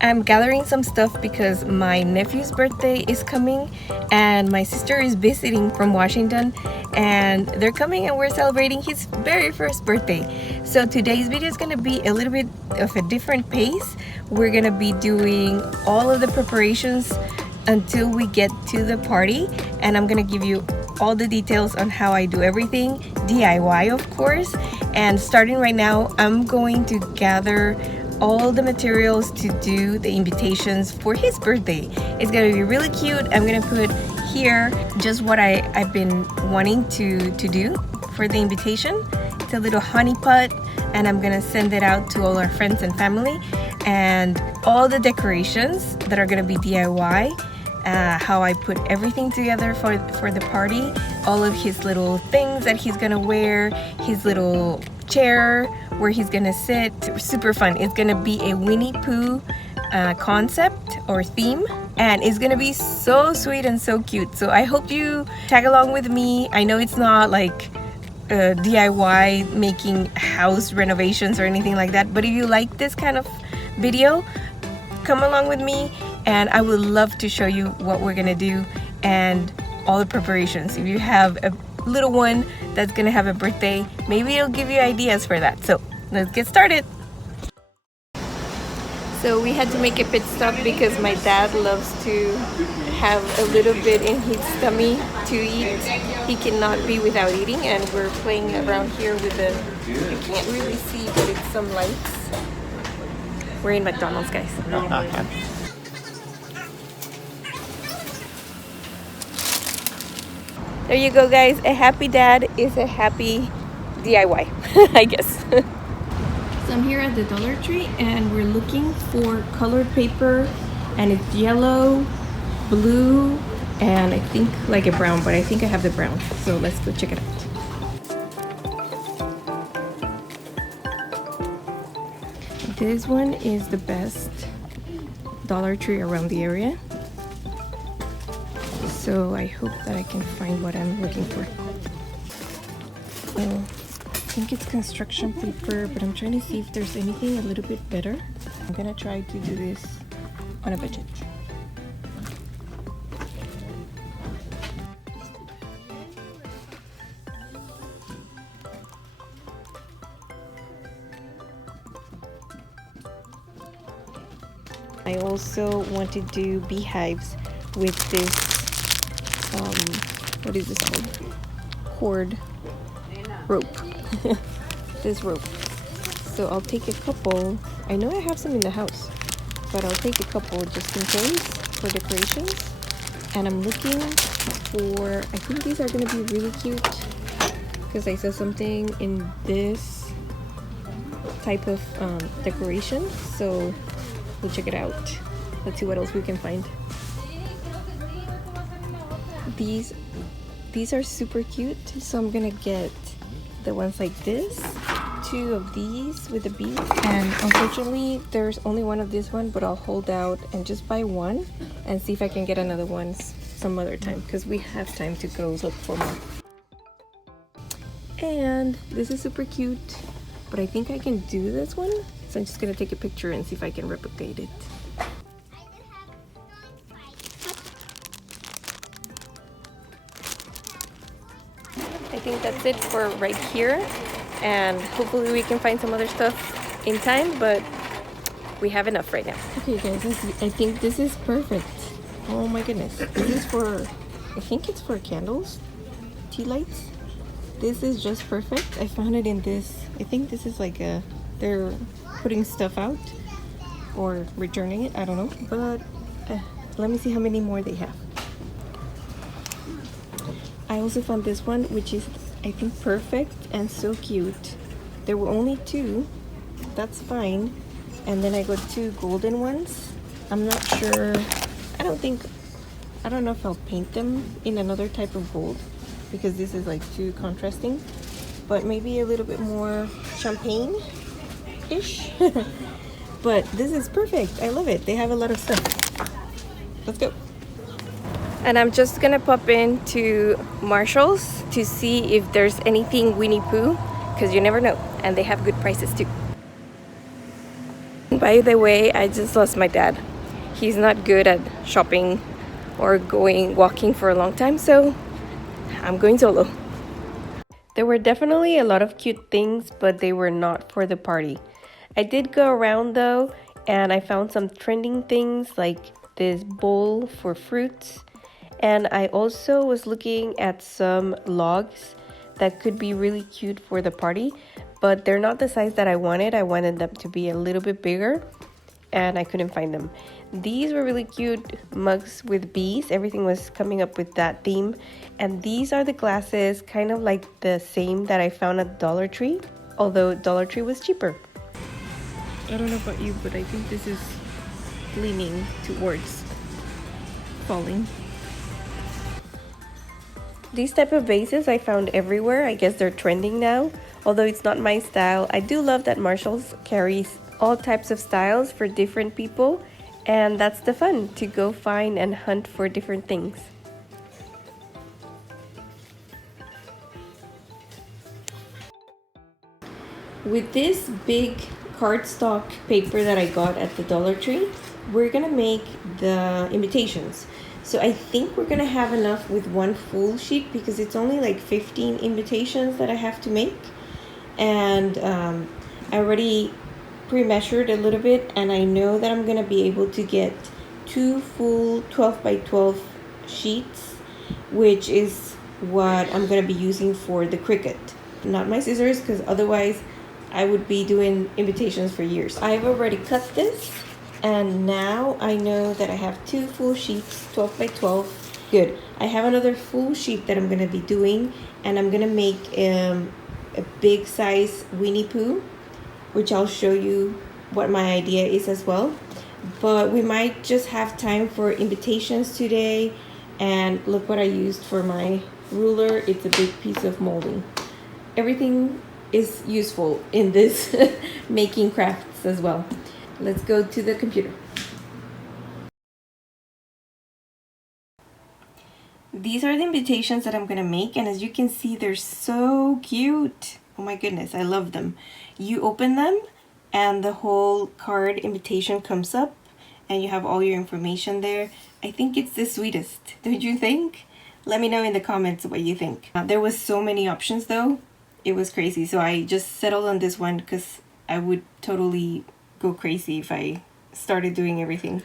I'm gathering some stuff because my nephew's birthday is coming and my sister is visiting from Washington, and they're coming and we're celebrating his very first birthday. So today's video is going to be a little bit of a different pace. We're going to be doing all of the preparations until we get to the party, and I'm going to give you all the details on how I do everything, DIY of course. And starting right now, I'm going to gather all the materials to do the invitations for his birthday. It's gonna be really cute. I'm gonna put here just what I've been wanting to do for the invitation. It's a little honey pot, and I'm gonna send it out to all our friends and family, and all the decorations that are gonna be DIY, how I put everything together for the party, all of his little things that he's gonna wear, his little chair where he's gonna sit. Super fun. It's gonna be a Winnie Pooh concept or theme, and it's gonna be so sweet and so cute. So I hope you tag along with me. I know it's not like DIY making house renovations or anything like that, but if you like this kind of video, come along with me and I would love to show you what we're gonna do and all the preparations. If you have a little one that's gonna have a birthday, maybe it'll give you ideas for that. So let's get started. So we had to make a pit stop because my dad loves to have a little bit in his tummy to eat. He cannot be without eating, and we're playing around here with the, you can't really see, but it's some lights. We're in McDonald's, guys. There you go, guys. A happy dad is a happy DIY, I guess. So I'm here at the Dollar Tree and we're looking for colored paper, and it's yellow, blue, and I think like a brown, but I think I have the brown. So let's go check it out. This one is the best Dollar Tree around the area. So I hope that I can find what I'm looking for. So I think it's construction paper, but I'm trying to see if there's anything a little bit better. I'm gonna try to do this on a budget. I also want to do beehives with this what is this called? Cord rope. This rope. So I'll take a couple. I know I have some in the house, but I'll take a couple just in case for decorations. And I'm looking for, I think these are going to be really cute because I saw something in this type of decoration. So we'll check it out. Let's see what else we can find. These are super cute, so I'm gonna get the ones like this, 2 of these with a bee, and unfortunately there's only one of this one, but I'll hold out and just buy one and see if I can get another one some other time, because we have time to go look for more. And this is super cute, but I think I can do this one, so I'm just gonna take a picture and see if I can replicate it. I think that's it for right here, and hopefully we can find some other stuff in time, but we have enough right now. Okay guys, I think this is perfect. Oh my goodness. This is for, I think it's for candles, tea lights. This is just perfect. I found it in this, I think this is like a, they're putting stuff out or returning it, I don't know, but let me see how many more they have. I also found this one, which is I think perfect and so cute. There were only 2, that's fine. And then I got 2 golden ones. I'm not sure, I don't know if I'll paint them in another type of gold because this is like too contrasting, but maybe a little bit more champagne-ish. But this is perfect, I love it. They have a lot of stuff. Let's go. And I'm just gonna pop into Marshall's to see if there's anything Winnie Pooh, because you never know, and they have good prices too. By By the way, I just lost my dad. He's not good at shopping or walking for a long time, so I'm going solo. There were definitely a lot of cute things, but they were not for the party. I did go around though, and I found some trending things like this bowl for fruits. And I also was looking at some logs that could be really cute for the party, but they're not the size that I wanted. I wanted them to be a little bit bigger, and I couldn't find them. These were really cute mugs with bees. Everything was coming up with that theme. And these are the glasses, kind of like the same that I found at Dollar Tree, although Dollar Tree was cheaper. I don't know about you, but I think this is leaning towards falling. These type of vases I found everywhere. I guess they're trending now. Although it's not my style, I do love that Marshalls carries all types of styles for different people. And that's the fun, to go find and hunt for different things. With this big cardstock paper that I got at the Dollar Tree, we're gonna make the invitations. So I think we're gonna have enough with one full sheet because it's only like 15 invitations that I have to make. And I already pre-measured a little bit, and I know that I'm gonna be able to get 2 full 12 by 12 sheets, which is what I'm gonna be using for the Cricut. Not my scissors, because otherwise I would be doing invitations for years. I've already cut this, and now I know that I have 2 full sheets, 12 by 12. Good. I have another full sheet that I'm gonna be doing, and I'm gonna make a big size Winnie Pooh, which I'll show you what my idea is as well. But we might just have time for invitations today. And look what I used for my ruler. It's a big piece of molding. Everything is useful in this making crafts as well. Let's go to the computer. These are the invitations that I'm gonna make, and as you can see, they're so cute. Oh my goodness, I love them. You open them and the whole card invitation comes up and you have all your information there. I think it's the sweetest, don't you think? Let me know in the comments what you think. There was so many options though. It was crazy, so I just settled on this one because I would totally go crazy if I started doing everything.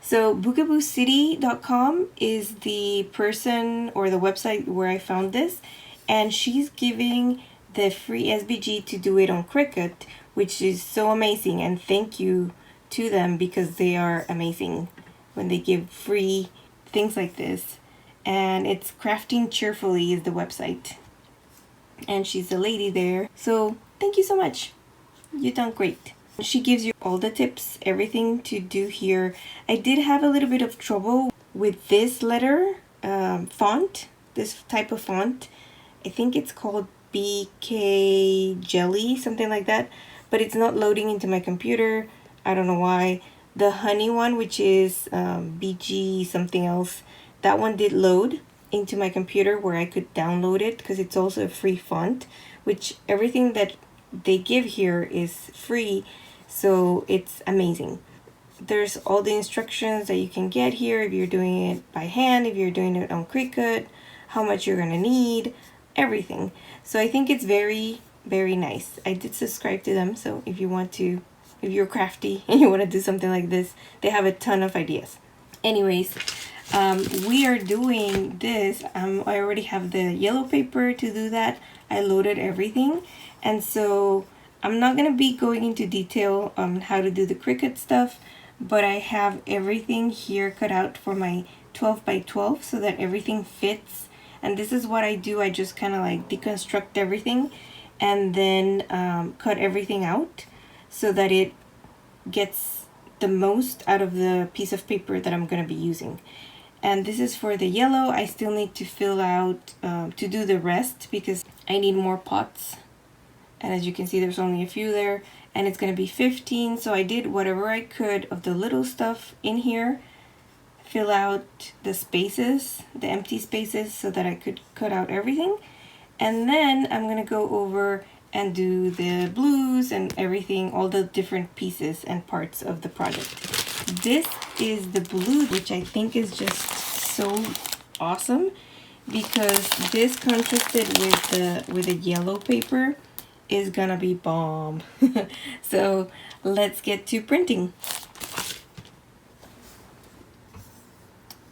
So boogaboocity.com is the person or the website where I found this, and she's giving the free SVG to do it on Cricut, which is so amazing, and thank you to them because they are amazing when they give free things like this. And it's Crafting Cheerfully is the website, and she's the lady there, so thank you so much. You've done great. She gives you all the tips, everything to do here. I did have a little bit of trouble with this letter font, this type of font. I think it's called BK Jelly, something like that, but it's not loading into my computer. I don't know why. The Hunny one, which is BG something else, that one did load into my computer where I could download it because it's also a free font, which everything that they give here is free, so it's amazing. There's all the instructions that you can get here if you're doing it by hand, if you're doing it on Cricut, how much you're gonna need, everything. So I think it's very, very nice. I did subscribe to them, so if you want to, if you're crafty and you want to do something like this, they have a ton of ideas. Anyways, we are doing this. I already have the yellow paper to do that. I loaded everything, and so I'm not gonna be going into detail on how to do the Cricut stuff, but I have everything here cut out for my 12 by 12 so that everything fits. And this is what I do. I just kind of like deconstruct everything and then cut everything out so that it gets the most out of the piece of paper that I'm going to be using. And this is for the yellow. I still need to fill out to do the rest because I need more pots. And as you can see, there's only a few there, and it's going to be 15. So I did whatever I could of the little stuff in here, fill out the spaces, the empty spaces, so that I could cut out everything. And then I'm going to go over and do the blues and everything, all the different pieces and parts of the project. This is the blue, which I think is just so awesome because this contrasted with the yellow paper is gonna be bomb. So let's get to printing.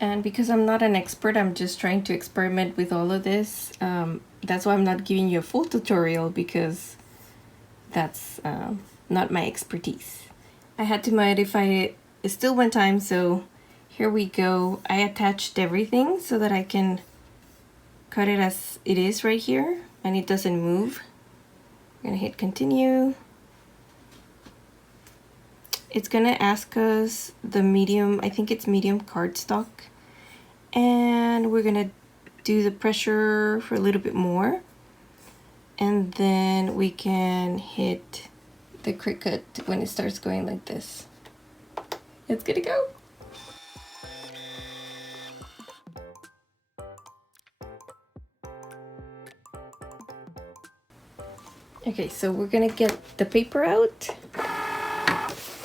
And because I'm not an expert, I'm just trying to experiment with all of this. That's why I'm not giving you a full tutorial, because that's not my expertise. I had to modify it still one time, so here we go. I attached everything so that I can cut it as it is right here and it doesn't move. I'm gonna hit continue. It's gonna ask us the medium, I think it's medium cardstock, and we're gonna do the pressure for a little bit more, and then we can hit the Cricut when it starts going like this. It's gonna go. Okay, so we're gonna get the paper out,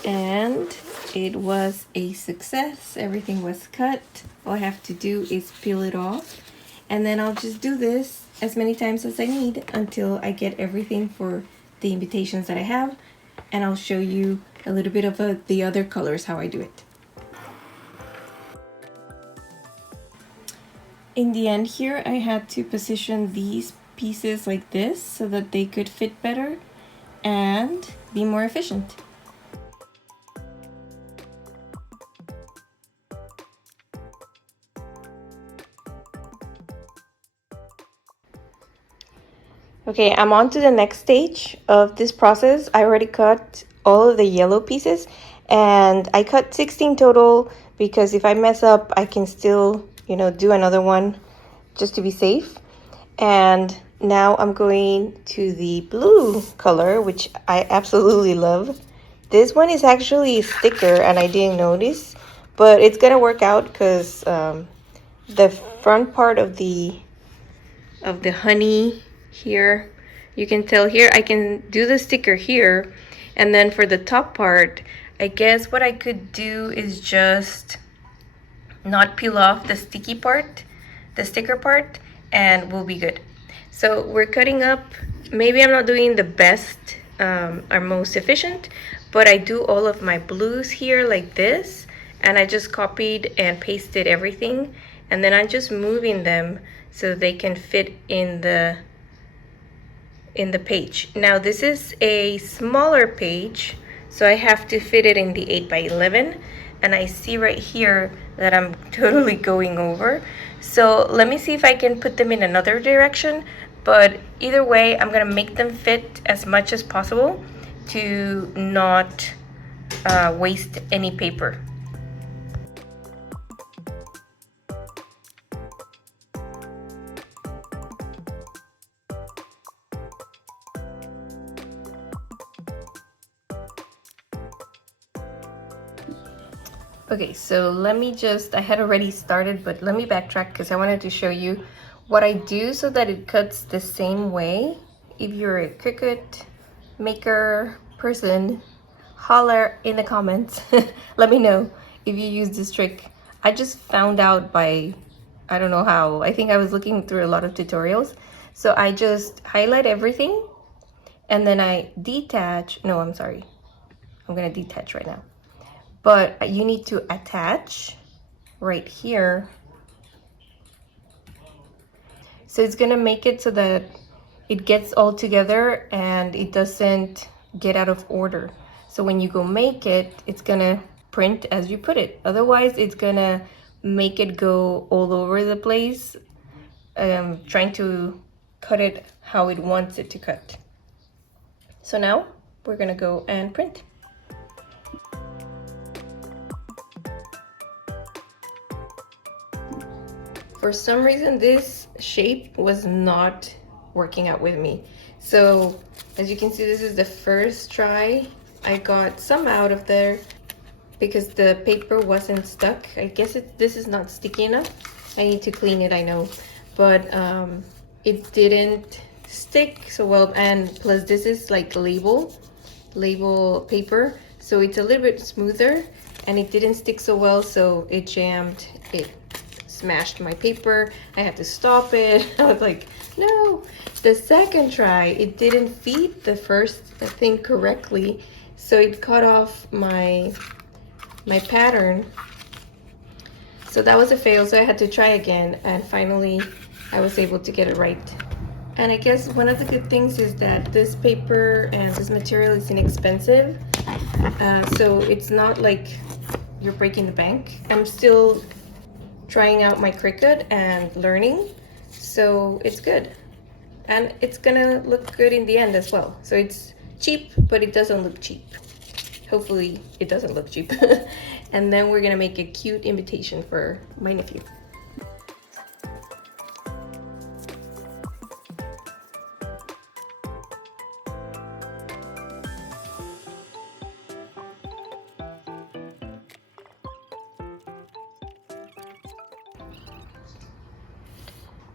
and it was a success. Everything was cut. All I have to do is peel it off, and then I'll just do this as many times as I need until I get everything for the invitations that I have, and I'll show you a little bit of the other colors, how I do it. In the end here, I had to position these pieces like this so that they could fit better and be more efficient. Okay, I'm on to the next stage of this process. I already cut all of the yellow pieces, and I cut 16 total because if I mess up, I can still, do another one just to be safe. And now I'm going to the blue color, which I absolutely love. This one is actually a sticker and I didn't notice, but it's gonna work out because the front part of the honey here, you can tell here, I can do the sticker here, and then for the top part, I guess what I could do is just not peel off the sticky part, the sticker part, and we'll be good. So we're cutting up. Maybe I'm not doing the best or most efficient, but I do all of my blues here like this, and I just copied and pasted everything, and then I'm just moving them so they can fit in the page. Now this is a smaller page, so I have to fit it in the 8x11, and I see right here that I'm totally going over. So let me see if I can put them in another direction, but either way, I'm gonna make them fit as much as possible to not waste any paper. Okay, so I had already started, but let me backtrack because I wanted to show you what I do so that it cuts the same way. If you're a Cricut maker person, holler in the comments. Let me know if you use this trick. I just found out by, I don't know how, I think I was looking through a lot of tutorials. So I just highlight everything and then I detach, no, I'm sorry. I'm gonna detach right now. But you need to attach right here. So it's gonna make it so that it gets all together and it doesn't get out of order. So when you go make it, it's gonna print as you put it. Otherwise, it's gonna make it go all over the place, trying to cut it how it wants it to cut. So now we're gonna go and print. For some reason, this shape was not working out with me. So as you can see, this is the first try. I got some out of there because the paper wasn't stuck. I guess this is not sticky enough. I need to clean it, I know. But it didn't stick so well, and plus this is like label paper, so it's a little bit smoother, and it didn't stick so well, so it jammed, it smashed my paper. I had to stop it. I was like, no. The second try, it didn't feed the first thing correctly, so it cut off my pattern. So that was a fail, so I had to try again, and finally I was able to get it right. And I guess one of the good things is that this paper and this material is inexpensive, so it's not like you're breaking the bank. I'm still trying out my Cricut and learning, so it's good. And it's gonna look good in the end as well. So it's cheap, but it doesn't look cheap. Hopefully it doesn't look cheap. And then we're gonna make a cute invitation for my nephew.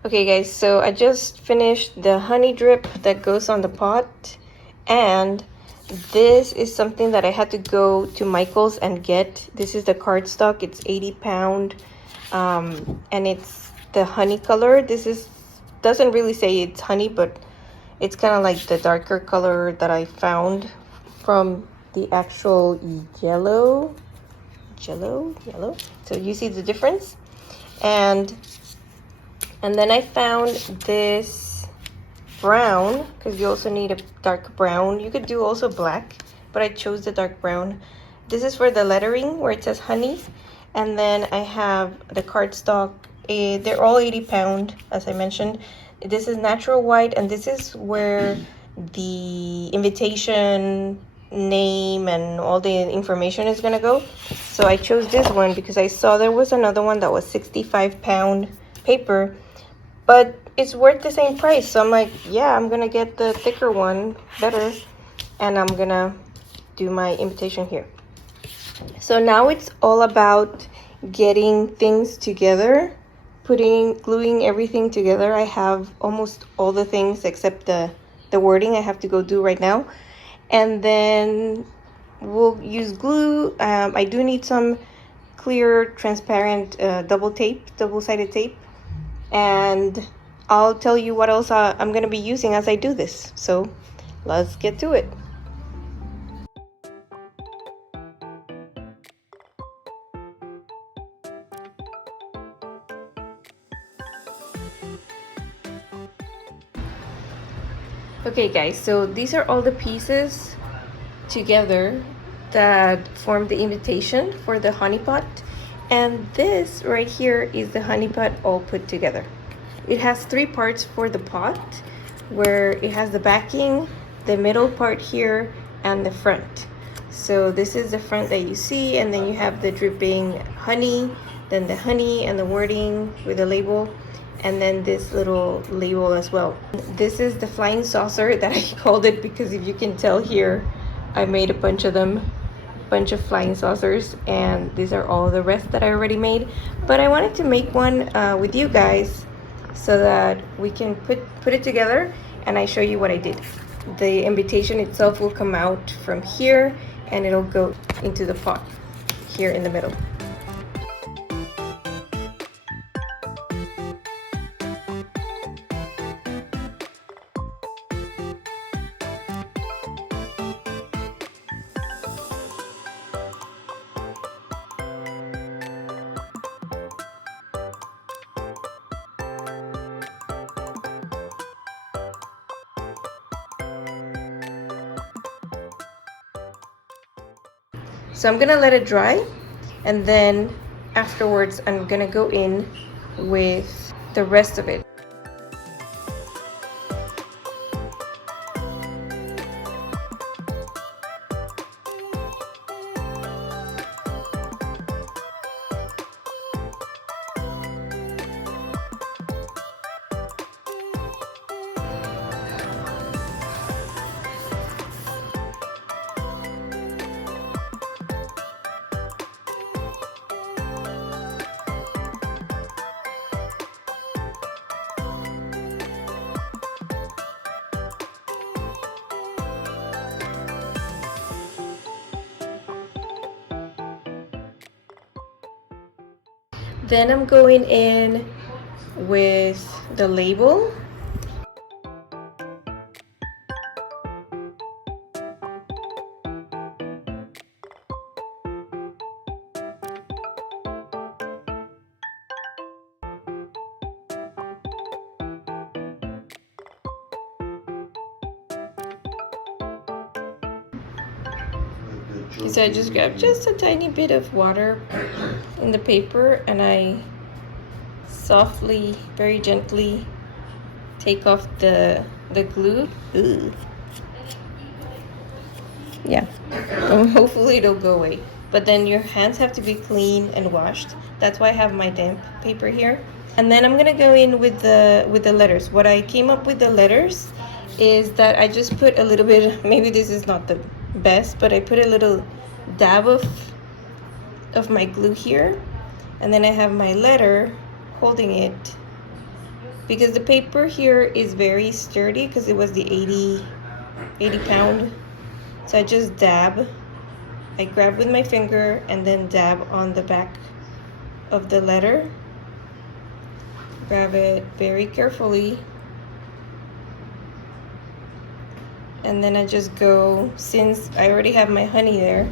Okay guys, so I just finished the honey drip that goes on the pot, and this is something that I had to go to Michael's and get. This is the cardstock. It's 80 pound, and it's the honey color. This doesn't really say it's honey, but it's kind of like the darker color that I found from the actual yellow. So you see the difference, and then I found this brown, because you also need a dark brown. You could do also black, but I chose the dark brown. This is for the lettering where it says honey. And then I have the cardstock. They're all 80 pound, as I mentioned. This is natural white, and this is where the invitation name and all the information is gonna go. So I chose this one because I saw there was another one that was 65 pound paper, but it's worth the same price. So I'm like, yeah, I'm gonna get the thicker one, better, and I'm gonna do my invitation here. So now it's all about getting things together, gluing everything together. I have almost all the things except the wording I have to go do right now, and then we'll use glue. I do need some clear, transparent double-sided tape, and I'll tell you what else I'm going to be using as I do this. So let's get to it. Okay guys, so these are all the pieces together that form the invitation for the honey pot, and this right here is the honey pot all put together. It has 3 parts for the pot, where it has the backing, the middle part here, and the front. So this is the front that you see, and then you have the dripping honey, then the honey and the wording with the label, and then this little label as well. This is the flying saucer that I called it, because if you can tell here, I made a bunch of them, bunch of flying saucers, and these are all the rest that I already made. But I wanted to make one with you guys so that we can put it together, and I show you what I did. The invitation itself will come out from here, and it'll go into the pot here in the middle. So I'm gonna let it dry, and then afterwards I'm gonna go in with the rest of it. Then I'm going in with the label. So I just grabbed just a tiny bit of water in the paper and I softly, very gently take off the glue. Ooh. Yeah, hopefully it'll go away. But then your hands have to be clean and washed. That's why I have my damp paper here. And then I'm gonna go in with the letters. What I came up with the letters is that I just put a little bit, maybe this is not the best, but I put a little dab of my glue here, and then I have my letter holding it because the paper here is very sturdy because it was the 80 pound. So I just dab, I grab with my finger and then dab on the back of the letter. Grab it very carefully. And then I just go, since I already have my honey there,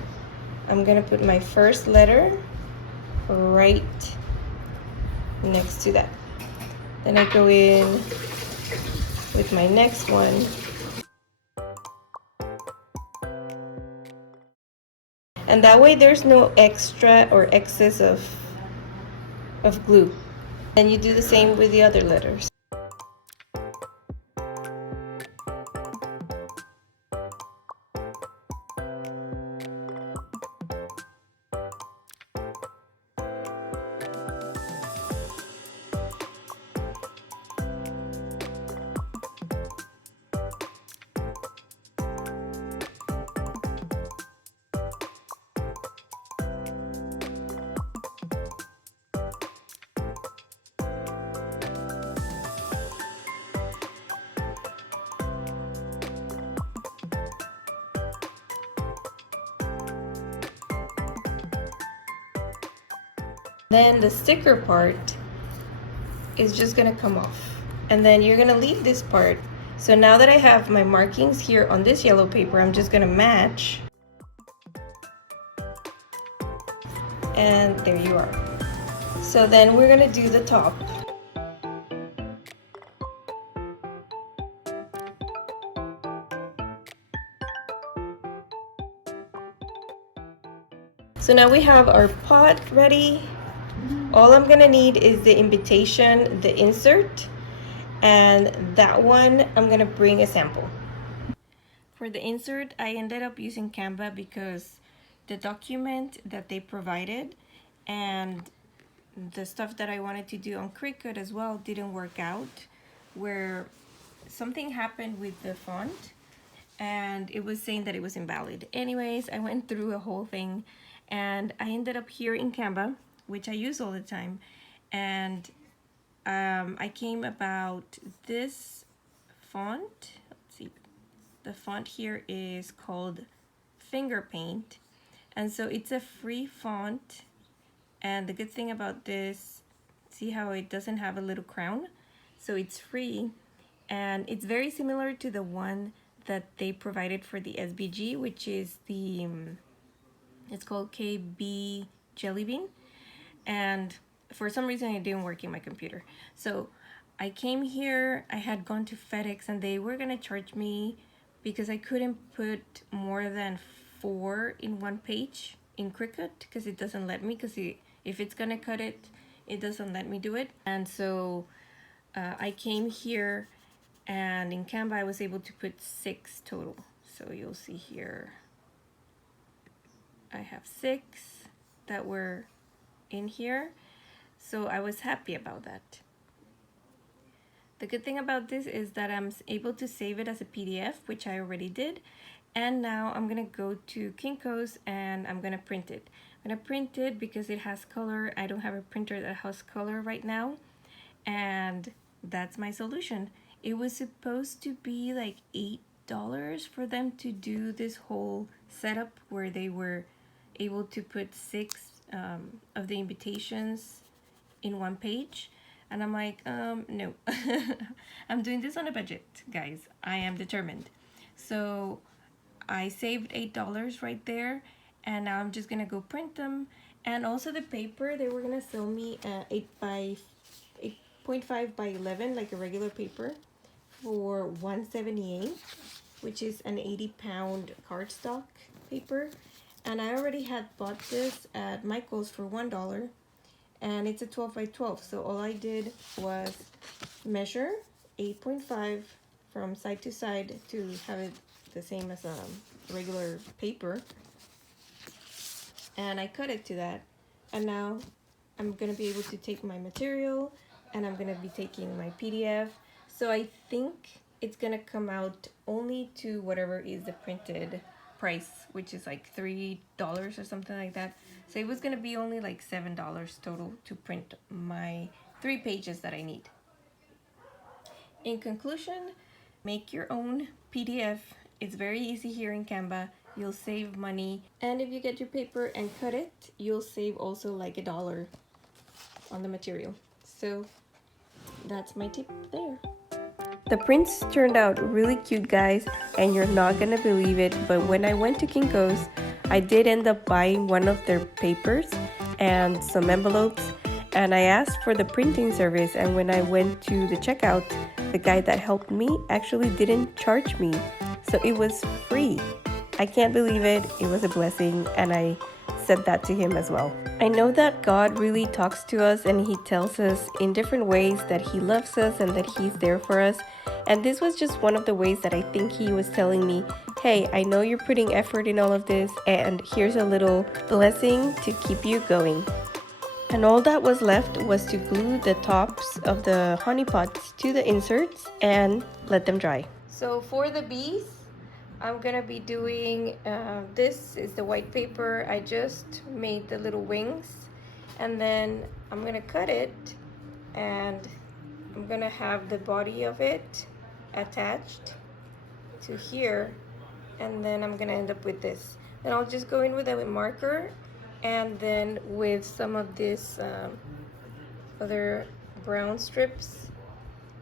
I'm gonna put my first letter right next to that. Then I go in with my next one. And that way there's no extra or excess of glue. Then you do the same with the other letters. Then the sticker part is just gonna come off. And then you're gonna leave this part. So now that I have my markings here on this yellow paper, I'm just gonna match. And there you are. So then we're gonna do the top. So now we have our pot ready. All I'm gonna need is the invitation, the insert, and that one I'm gonna bring a sample. For the insert, I ended up using Canva because the document that they provided and the stuff that I wanted to do on Cricut as well didn't work out, where something happened with the font and it was saying that it was invalid. Anyways, I went through a whole thing and I ended up here in Canva, which I use all the time, and I came about this font. Let's see, the font here is called Finger Paint, and so it's a free font. And the good thing about this, see how it doesn't have a little crown? So it's free, and it's very similar to the one that they provided for the SVG, which is the, it's called KB Jelly Bean. And for some reason it didn't work in my computer. So I came here, I had gone to FedEx and they were gonna charge me because I couldn't put more than 4 in one page in Cricut because it doesn't let me, because if it's gonna cut it, it doesn't let me do it. And so I came here and in Canva I was able to put 6 total. So you'll see here I have 6 that were in here, so I was happy about that. The good thing about this is that I'm able to save it as a PDF, which I already did, and now I'm gonna go to Kinko's and I'm gonna print it. I'm gonna print it because it has color. I don't have a printer that has color right now, and that's my solution. It was supposed to be like $8 for them to do this whole setup where they were able to put 6 of the invitations in one page. And I'm like, no. I'm doing this on a budget, guys. I am determined. So I saved $8 right there, and now I'm just gonna go print them. And also the paper, they were gonna sell me 8.5 by 11, like a regular paper, for $178, which is an 80-pound cardstock paper. And I already had bought this at Michael's for $1, and it's a 12 by 12. So all I did was measure 8.5 from side to side to have it the same as a regular paper, and I cut it to that. And now I'm gonna be able to take my material, and I'm gonna be taking my PDF. So I think it's gonna come out only to whatever is the printed price, which is like $3 or something like that. So it was gonna be only like $7 total to print my 3 pages that I need. In conclusion, make your own PDF. It's very easy here in Canva. You'll save money, and if you get your paper and cut it, you'll save also like $1 on the material. So that's my tip there. The prints turned out really cute, guys, and you're not gonna believe it, but when I went to Kinko's, I did end up buying one of their papers and some envelopes, and I asked for the printing service, and when I went to the checkout, the guy that helped me actually didn't charge me, so it was free. I can't believe it. It was a blessing, and I said that to him as well. I know that God really talks to us, and he tells us in different ways that he loves us and that he's there for us. And this was just one of the ways that I think he was telling me, hey, I know you're putting effort in all of this, and here's a little blessing to keep you going. And all that was left was to glue the tops of the honey pots to the inserts and let them dry. So for the bees, I'm gonna be doing, this is the white paper. I just made the little wings, and then I'm gonna cut it, and I'm gonna have the body of it attached to here, and then I'm gonna end up with this. Then I'll just go in with a marker, and then with some of this other brown strips,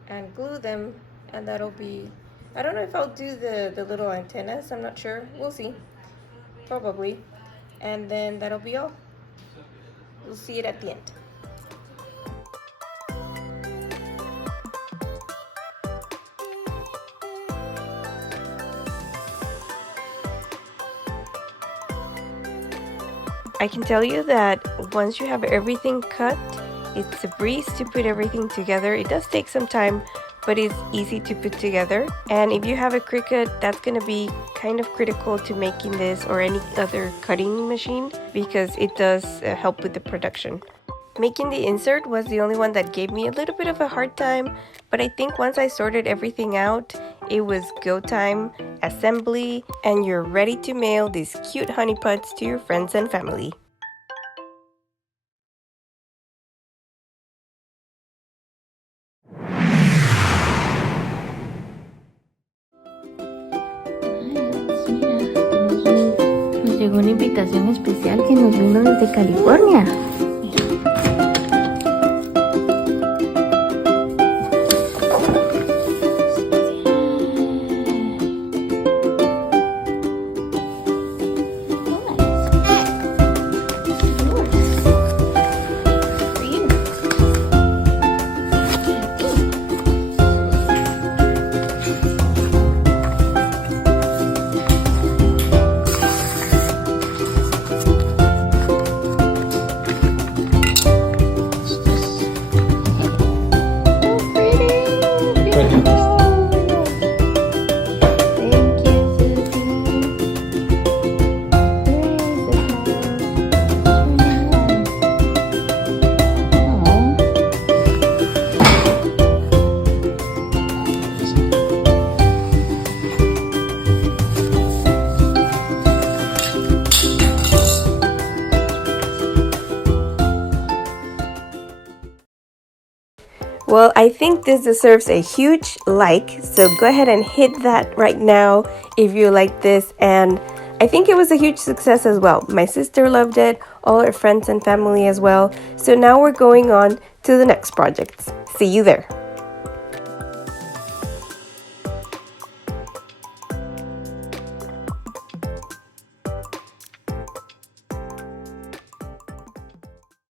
and glue them, and that'll be, I don't know if I'll do the little antennas, I'm not sure, we'll see, probably. And then that'll be all. We'll see it at the end. I can tell you that once you have everything cut, it's a breeze to put everything together. It does take some time, but it's easy to put together. And if you have a Cricut, that's going to be kind of critical to making this or any other cutting machine, because it does help with the production. Making the insert was the only one that gave me a little bit of a hard time, but I think once I sorted everything out, it was go time, assembly, and you're ready to mail these cute honey pots to your friends and family. Nos llegó una invitación especial que nos vino desde California. Well, I think this deserves a huge like, so go ahead and hit that right now if you like this, and I think it was a huge success as well. My sister loved it, all our friends and family as well. So now we're going on to the next projects. See you there.